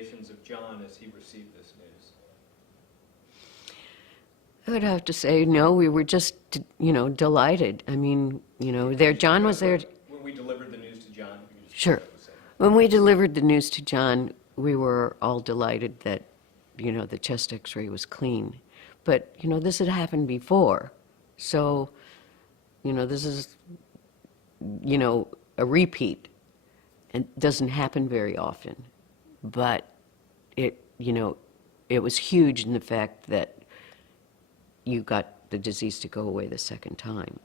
observations of John as he received this news? I would have to say, no, we were just, delighted. I mean, John was there. When we delivered the news to John? You just Sure. When we delivered the news to John, we were all delighted that, the chest x-ray was clean. But, this had happened before. So, this is, a repeat. And doesn't happen very often. But it was huge in the fact that you got the disease to go away the second time.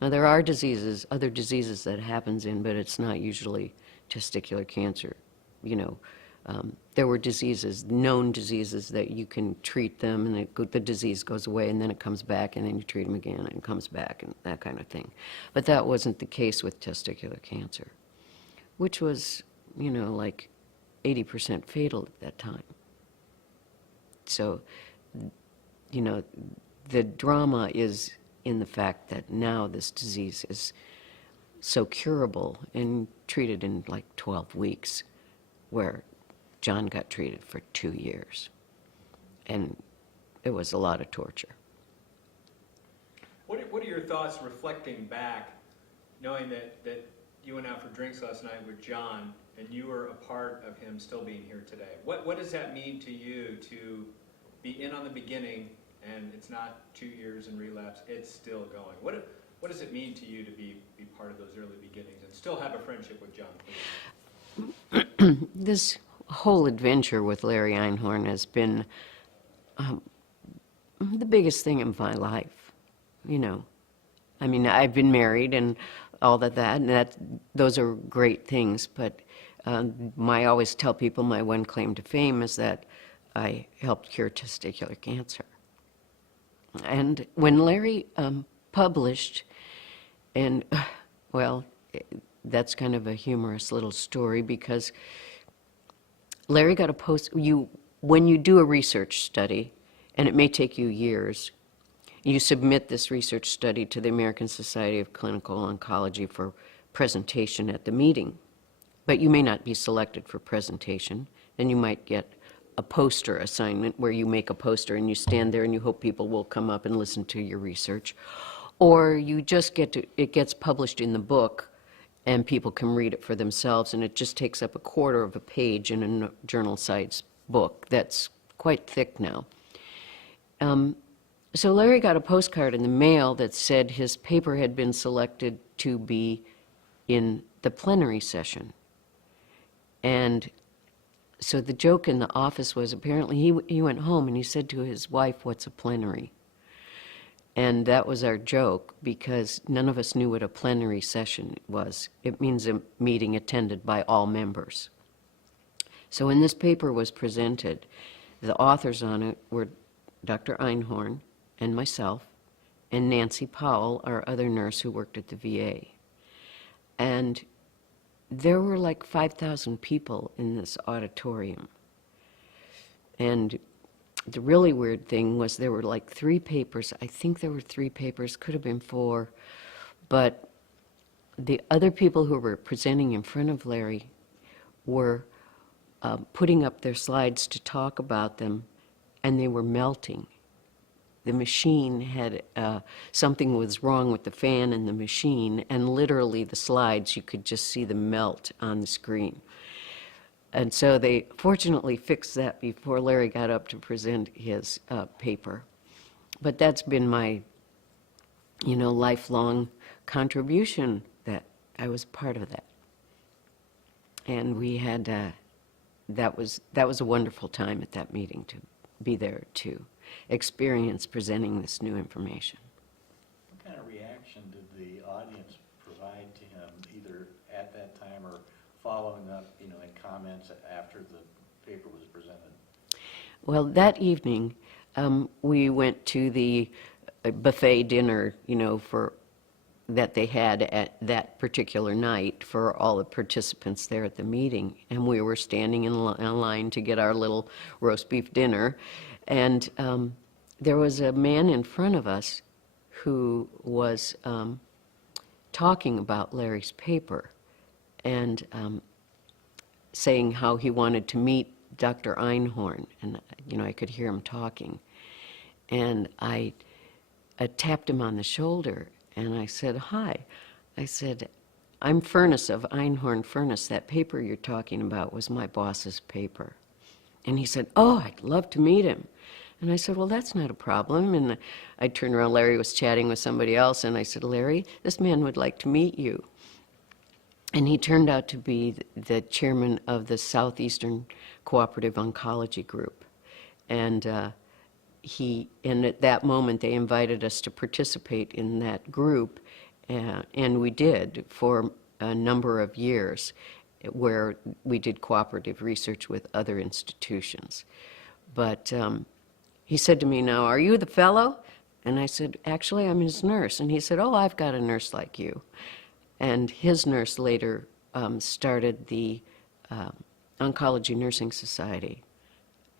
Now, there are other diseases that happens in, but it's not usually testicular cancer. There were known diseases that you can treat them and the disease goes away and then it comes back and then you treat them again and it comes back and that kind of thing. But that wasn't the case with testicular cancer, which was, like 80% fatal at that time. So, the drama is in the fact that now this disease is so curable and treated in like 12 weeks, where John got treated for 2 years. And it was a lot of torture. What are your thoughts reflecting back, knowing that you went out for drinks last night with John and you were a part of him still being here today? What does that mean to you to be in on the beginning and it's not 2 years in relapse, it's still going? What does it mean to you to be part of those early beginnings and still have a friendship with John? This whole adventure with Larry Einhorn has been the biggest thing in my life, I mean, I've been married and all that, and those are great things, but I always tell people my one claim to fame is that I helped cure testicular cancer. And when Larry published, and well, that's kind of a humorous little story because Larry got when you do a research study, and it may take you years, you submit this research study to the American Society of Clinical Oncology for presentation at the meeting. But you may not be selected for presentation. Then you might get a poster assignment where you make a poster and you stand there and you hope people will come up and listen to your research. Or you just it gets published in the book and people can read it for themselves, and it just takes up a quarter of a page in a journal size book that's quite thick now. So Larry got a postcard in the mail that said his paper had been selected to be in the plenary session. And so the joke in the office was apparently he went home and he said to his wife, "What's a plenary?" And that was our joke because none of us knew what a plenary session was. It means a meeting attended by all members. So when this paper was presented, the authors on it were Dr. Einhorn and myself and Nancy Powell, our other nurse who worked at the VA. And there were like 5,000 people in this auditorium. And the really weird thing was there were like 3 papers. I think there were 3 papers, could have been 4. But the other people who were presenting in front of Larry were putting up their slides to talk about them, and they were melting. The machine had, something was wrong with the fan in the machine, and literally the slides, you could just see them melt on the screen. And so they fortunately fixed that before Larry got up to present his paper. But that's been my, lifelong contribution, that I was part of that. And we had, that was a wonderful time at that meeting to be there to experience presenting this new information. What kind of reaction did the audience provide to him, either at that time or following up, in comments after the paper was presented? Well, that evening, we went to the buffet dinner, that they had at that particular night for all the participants there at the meeting. And we were standing in line to get our little roast beef dinner. And there was a man in front of us who was talking about Larry's paper and saying how he wanted to meet Dr. Einhorn, and, I could hear him talking. And I tapped him on the shoulder, and I said, "Hi." I said, "I'm Furness of Einhorn Furness. That paper you're talking about was my boss's paper." And he said, "Oh, I'd love to meet him." And I said, "Well, that's not a problem." And I turned around, Larry was chatting with somebody else, and I said, "Larry, this man would like to meet you." And he turned out to be the chairman of the Southeastern Cooperative Oncology Group. And and at that moment, they invited us to participate in that group, and we did for a number of years, where we did cooperative research with other institutions. But he said to me, "Now, are you the fellow?" And I said, "Actually, I'm his nurse." And he said, "Oh, I've got a nurse like you." And his nurse later started the Oncology Nursing Society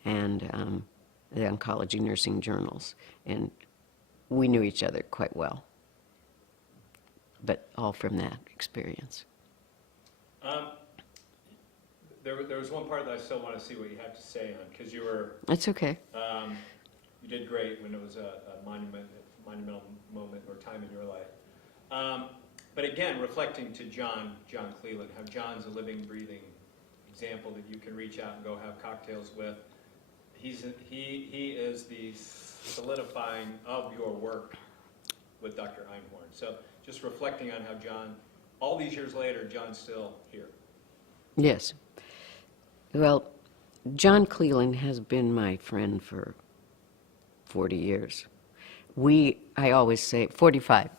and the Oncology Nursing Journals. And we knew each other quite well, but all from that experience. There was one part that I still want to see what you have to say on, because you were, That's okay. you did great when it was a monumental moment or time in your life. But again, reflecting to John Cleland, how John's a living, breathing example that you can reach out and go have cocktails with. He is the solidifying of your work with Dr. Einhorn. So just reflecting on how John, all these years later, John's still here. Yes. Well, John Cleland has been my friend for 40 years. I always say, 45.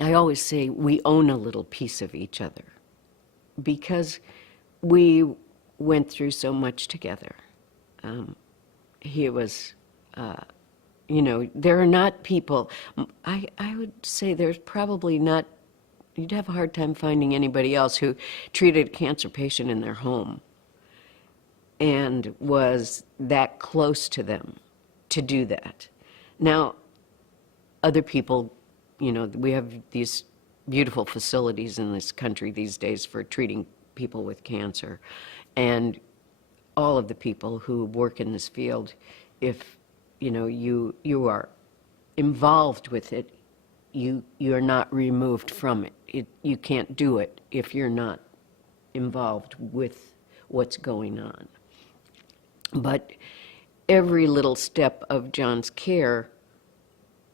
I always say we own a little piece of each other because we went through so much together. He was, there are not people, I would say there's probably not, you'd have a hard time finding anybody else who treated a cancer patient in their home and was that close to them to do that. Now, other people, we have these beautiful facilities in this country these days for treating people with cancer. And all of the people who work in this field, if you are involved with it, you are not removed from it. You can't do it if you're not involved with what's going on. But every little step of John's care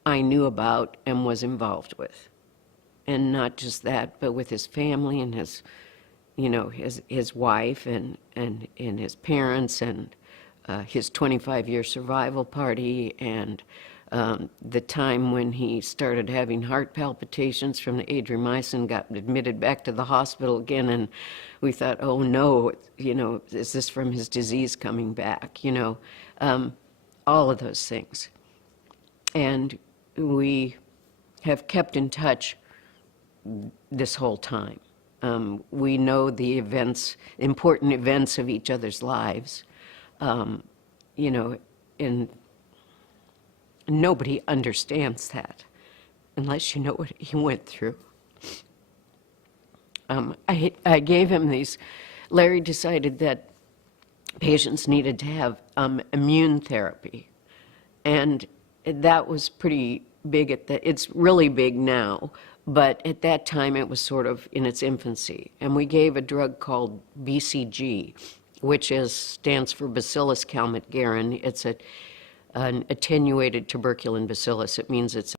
I knew about and was involved with. And not just that, but with his family and his wife and his parents and his 25-year survival party and the time when he started having heart palpitations from the adriamycin, got admitted back to the hospital again, and we thought, oh no, is this from his disease coming back? All of those things. And we have kept in touch this whole time. We know the important events of each other's lives, and nobody understands that unless you know what he went through. I gave him these. Larry decided that patients needed to have immune therapy, and that was pretty big it's really big now, but at that time it was sort of in its infancy. And we gave a drug called BCG, which stands for Bacillus calmette-guerin. It's an attenuated tuberculin bacillus. It means it's